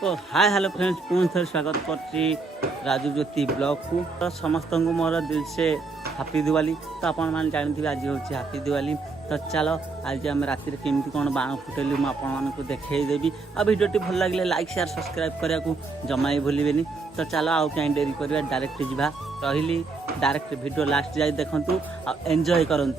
तो hi hello friends पुनः थे स्वागत करছি राजू ज्योति ब्लॉग को। तो समस्त को मोर दिल से हैप्पी दिवाली। तो आपण मैंने जानते आज हूँ हैप्पी दिवाली। तो चलो आज आम राति केमती कौन बाण फुटेलु मुझे देखईदेवी। आ भिडियोटी भल लगे लाइक शेयर सब्सक्राइब करने को जमा ही भूलें। तो चलो आउ कहीं डेरी करवा डायरेक्ट जा रही डायरेक्ट भिडियो लास्ट जाए देखूँ आ एंजॉय करूँ।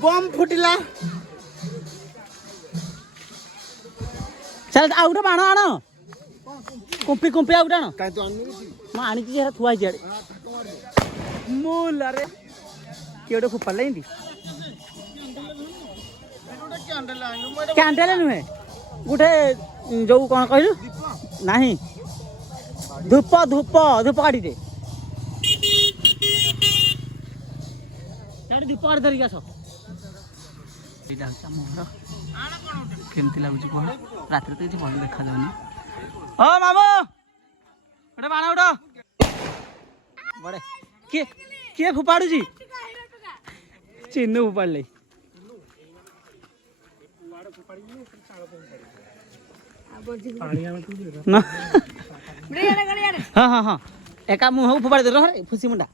बम फुटिला चल आउटा बाण आण कुंपी कुंपी आउटा आण काई तो आनी म आनी की जरा थुआ जियाडे मूल रे केडे फुपा लेंदी कैंडल नुहे गुटे जो कोन कहलु नाही धूप धूप धूप काटी दे धूप काटी धरिक आस केमती लगुच कह रात तो किसी भल देखा जाऊनी। ओ मामू गोटे बाण उठ बड़े किए किए फोपाड़ू चिन्नू फोपाड़ ले हाँ हाँ हाँ एका मुँह फोपाड़ दे रे फुसी मुंडा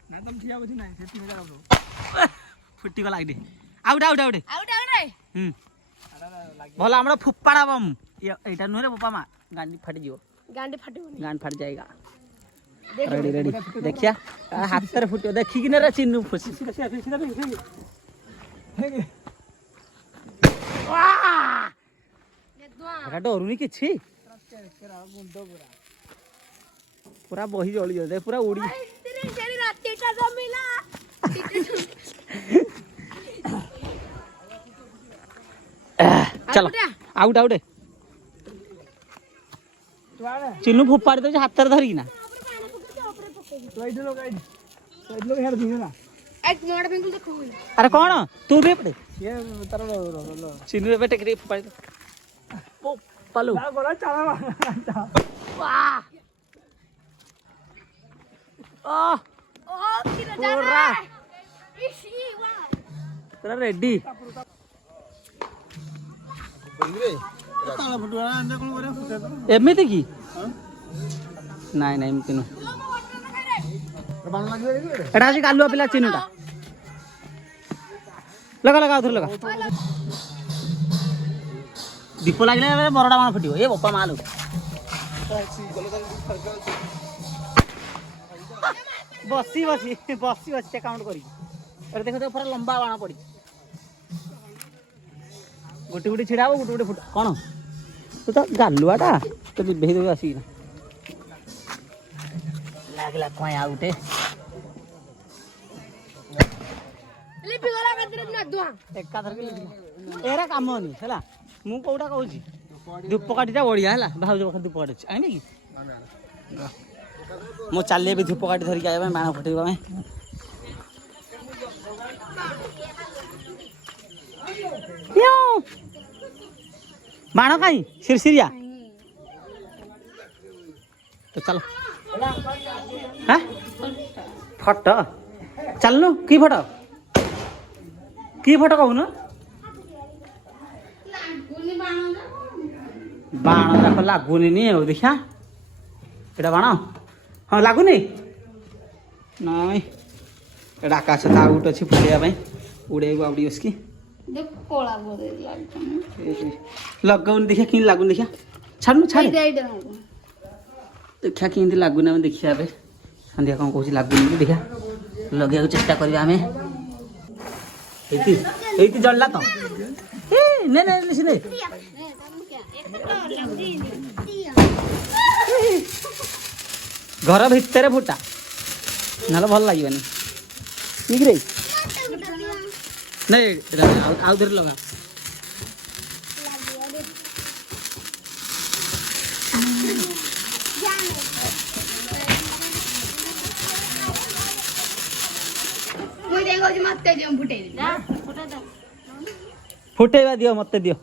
फुटी गला आउट आउट आउट भला हमरा फुप्पाड़ा बम एटा नुरे बापा मा गांडी फट जियो गांडी फट जाएगा रेडी रेडी देखिया हाथ पर फुटियो देखि कि रे चिन्नू फुसी वाह डरुनी किछि पूरा बही जली जाए पूरा उड़ी चलो आउट आउट चिन्नू फोपाड़ी दे हाथ धरिकी ना अरे कौन तू भी पड़े चिन्नू बेटे के फोपाड़ी पलू पूरा रेडी एमती कि नाई नाई एमती नुह एटा आज गालुआ पिला चिन्नुटा लगा लगा उधर लगा दीप लगे बरड़ा बाण फुट ये बापा मालू बसी बसी बसी बसी काउंट कर देख पूरा लंबा बाण पड़ी गोटे गोटे छिड़ा गोटे गोटे फुट कौन तू तो गालुआटा तो बेही देवी आसिक लगला कहीं आउटे एरा काम नहीं है मु कौटा कहूँ धूप काटीटा बढ़िया है भाज पाखे धूप काटी आईने कि मो चल भी धूप काटी धरिक आया बाण फुटेबा बाण कहीं सिरसिरिया तो चलो हाँ फट चलनु की फट कहून बाण जाक लगुनि नी देखा एटा बाण हाँ लगुनि नाई एटा आकाश आउट अच्छी फुटिया उड़े आउटी उसकी लगन देखिया कि लगुन देखिया छाड़ू छाड़ देखिया कि लगुन आम देखिया संध्या कौन कौन लगुन देखिया लगे चेष्टा करवा आम जल्ला तो ने घर भितर फुटा ना भल लगे रे नहीं आउ धर लगा फुटेवा दियो मत दियो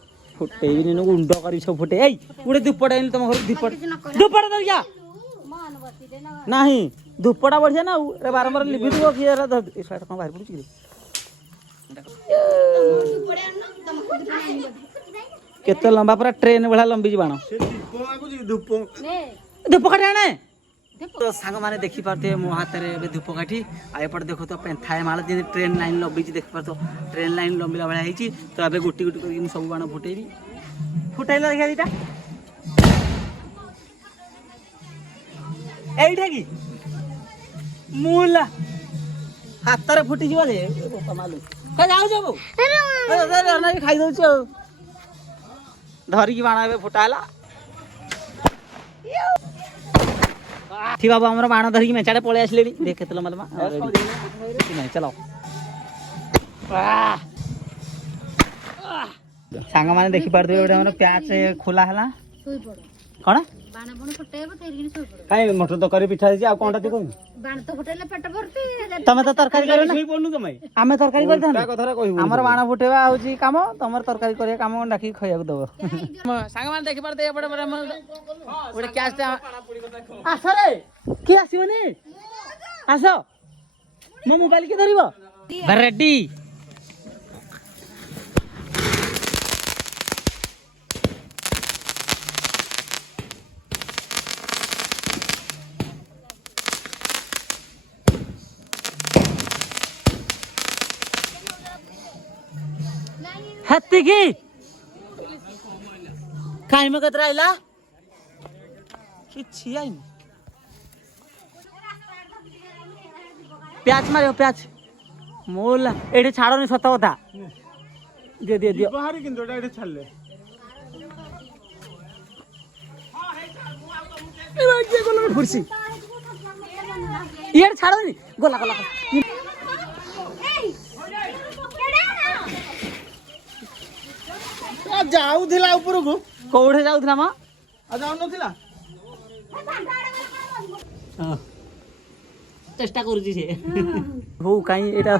फुटेबी गुंड कर सब फुटे आई गोटे धूपटा तुम घर धूपटा धरिया नहीं धूपटा बढ़िया ना बारंबार लिभि दो किए कौन बाहर पड़ू केते लंबा पूरा ट्रेन भाया लंबी बाण धूपकाठी आने तो सांग मैंने देखी पारे मो हाथ में धूपकाठी आएपटे देख तो पेंथाए माल जी ट्रेन लाइन लंबी देखी पार ट्रेन लाइन लंबिला भाया होती तो ए गोटी गोटी कर सब बाण फुटेबी फुटाइल देखा दीटा এইটা কি मूला हाथ फुटी जाऊ जाऊ खाई दौ धरिकी बाण ए फुटाला बाबू आम बाण धरिकी मेचाड़े पलि आसे देखे मतलब चलो सांग मैंने देखी पारे गोटे प्याच खोला है कौन कहीं मटर तरकारी पिठा कौन तुम तो तरकारी आम तरकारी आमर बाण फुटेवा हूँ कम तुम तरकारी कर कम डाक खाया दब सांग मैंने देखी पारे गोटे कैश आस रे किए आसोनी आस मो मोबाइल किए धर रेडी हत्ती की कहीं में कतरा आइला किछि आई प्याच मारियो प्याच मोल एठी छाड़ोनी सत कथा दे दे दियो बाहर किंतु एठी छाड़ले ए भाई के गोला फुरसी यार छाड़ोनी गोला गोला जाऊला ऊपर को कौड़े जाऊला माँ जाऊ ना चेष्टा करुची से हो कहीं एटा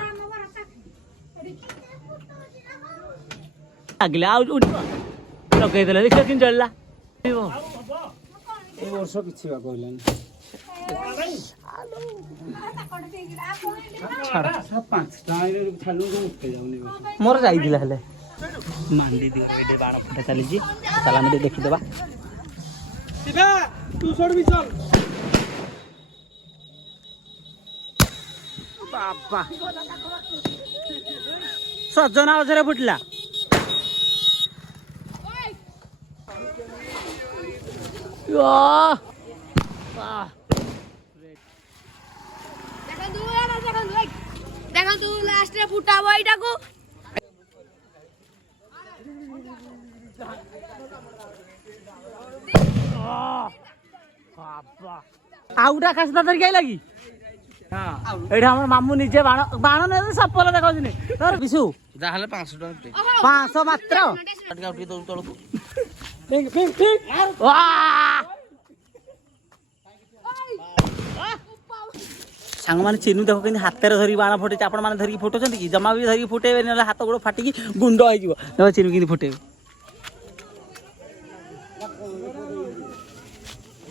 आगले आ लगे देले देखियो किन जळला ए वर्ष किछि बा कहलानी छाड़ 5 टाइम छालू उठे जाउनी मोर जाई दिला हेले मांडी दी एडे बाण फटा चली जी चला में देखि देबा शिवा तू छोड़ भी चल बाबा सजना अजरे फुटला देखो तू लास्ट रे फुटाबो एटा को आउटा कासदा धर गई लगी हां एटा हमर मामू निजे बाण बाण ने सफल देखाउछनी तोर बिसु जाहले 500 टका 500 मात्र टका उठी दो तळको पिंग पिंग पिंग वाह सांग माने चिनु देखो कि हाथ रे धरी बाण फुटे आपण माने धरी फोटो छथि कि जमा भी धरी फुटेबे न हाथ गोड़ फाटी कि गुंड आइ जीवो देखो चिनु कि फुटेबे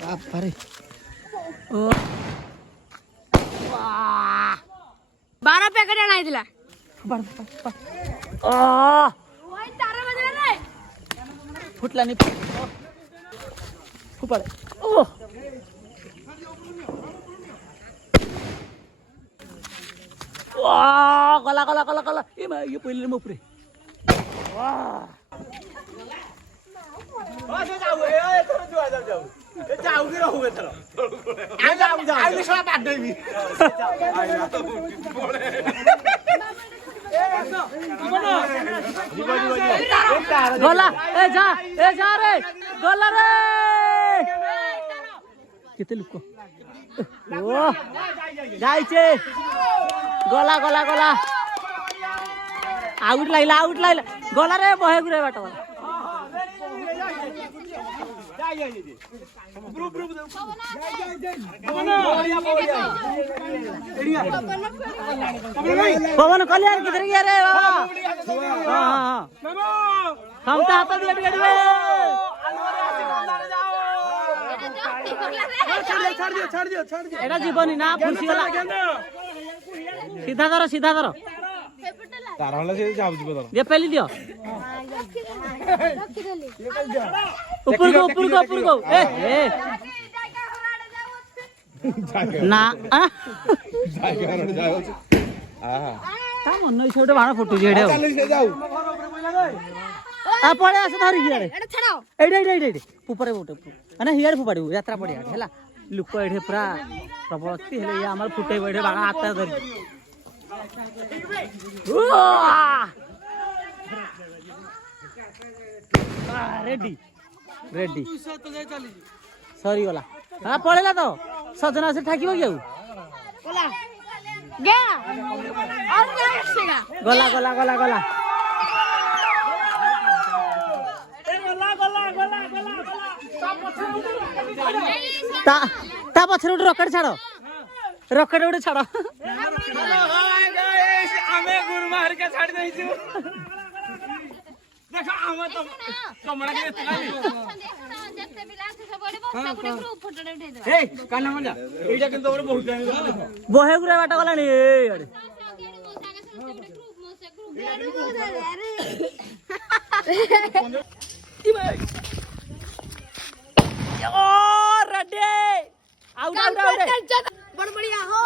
बाप रे ओ 12 पैकेट आनाई दिला ओ ओए 4 बजे रे फुटला नि फुपड़ ओ वाह गला गला गला गला ये मैं ये पहले में ऊपर वाह जाऊ ए थोड़ा जाऊ जाऊ के रहूगे थोड़ा जाऊ आइले साला बात देबी गला ए जा रे गला रे केते लुक ओ जाइछे गला गला गला आउट लाइला गला रे बहे गुरे बाट पवन कल्याण किधर गया रे बाबा हां हम तो हाथ दिया टिकट में छाड़ दियो एटा जीवनी ना फुसी गला सीधा धरो तार हला से जाउची बदल ये पहली दियो ऊपर को ए ना ता मन इसे गोटे बाण फुटु जेडे आ पळे आसे धरि गिया रे एटा छाड़ो एडे ऊपर गोटे अने हियार फुपाड़ी यात्रा पड़िया हैला लुक एठे पूरा प्रबलती हेले या हमर फुटे बैठे बाण आता धरि रेडी सरी गला हाँ पड़ेला तो सजना से ठाकिब कि बोला गया और जाएगा गला ता पछरे उठे रॉकेट छाड़ आमे गुरु मार के छाड़ देइछु देखो आमे तो कमड़ा के इतना जत्ते बिलास सब बड़े बहुत गुडे ग्रुप फोटो उठे दे ए काना मंडा एटा किंतु बड़े बहुत टाइम बहे गुरा बाटा गलानी ए अरे ओ रेडी आउट बड़ बढ़िया हो